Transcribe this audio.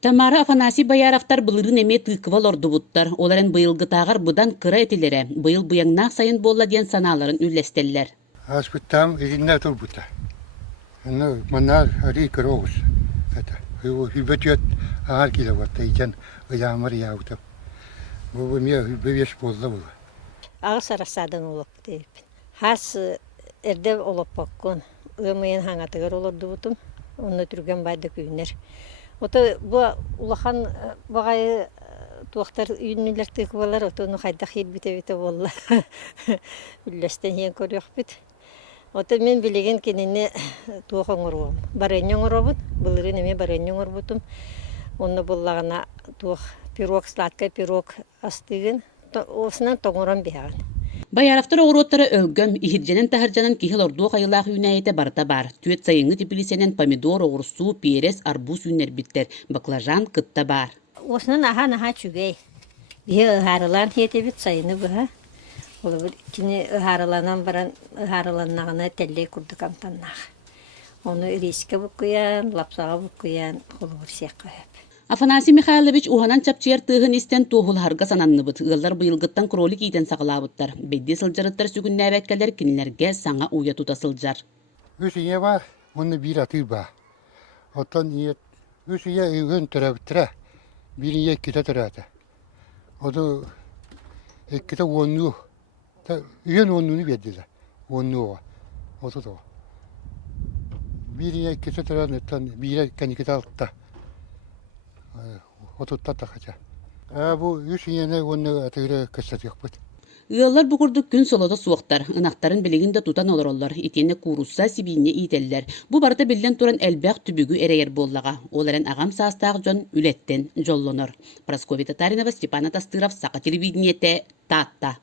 Тамара Афанасий Баяровтар былырын эме тыыкывал ордубуттар. Оларын быйылгытагар будан кыра этилере. Быйыл буяңнаах сайын болла диэн санааларын үллестеллер. Аспыттам изиннэ турбута. Ну, манар ари кроус. Это. Его хибетет агар киловатта ичен ыямар яута. Бу мне бевеш болла бу. Ağız arasадан олоп deyip. Has erde olop bakkon. Ömeyen hangatıgar olurdu butum. Onu türgen bayda köyünler. Ota bu ulahan bagayı tuaktar ünlüler tıkıvalar. Ota onu hayda xil bite bolla. Üllesten hiyen körüyor bit. Ota men bilegen kenini tuak oңоруом. Барен оңорубут. Былырын эме барен оңорбутум. Onu bullagana tuak пирог, сладкий пирог астыгын. Осынан тоңорон бияған. Баяровтар оғыроттары өлгөм, ихирженен тахаржанан кихил ордуо қайылақ үйнәйеті барта бар. Түет сайыңы тепілісенен помидор, оғырсу, перес, арбуз үйнер биттер. Баклажан кытта бар. Осынан аха чүгей. Бие ыхарылан хете бит сайыны бұға. Олы бір кini ыхарыланан баран ыхарыланнағына тәллей күрдік амтаннақ. Оны рейске бұққыян, лапсаға бұққыян, қолы бір сек қойып. Афанасий Михайлович уханан чапчыяр тыгын истен туохул харга сананныбыт. Ыаллар быйылгыттан кролик ийтен сағылабыттар. Бедди сылжырыттар сүгүннәбәккелер кинилерге саңа уя тута сылжар. Үсие бар, оны бир атыр бар. Оттан иет, үсие үйгөн төрәбіттірі, бірін еккіті тұрады. Оды еккіті онну, үйен оннуны берділі, оннуға, оты да. Бірін еккіті тұрады, бірі кәнекеті алтта. Отутта тахача. Бу үсиене онны атыры кыстатык бут. Ыаллар бугурдук күн солода суоктар. Ынактарын билигинде тутан олороллар. Итине курусса сибине иителлер. Бу барда билден туран элбәк түбүгү эрегер боллага. Оларын агам саастаак жон үлеттен жоллонор. Прасковья Татаринова, Степан Атастыров, Сака телевидениете, Татта.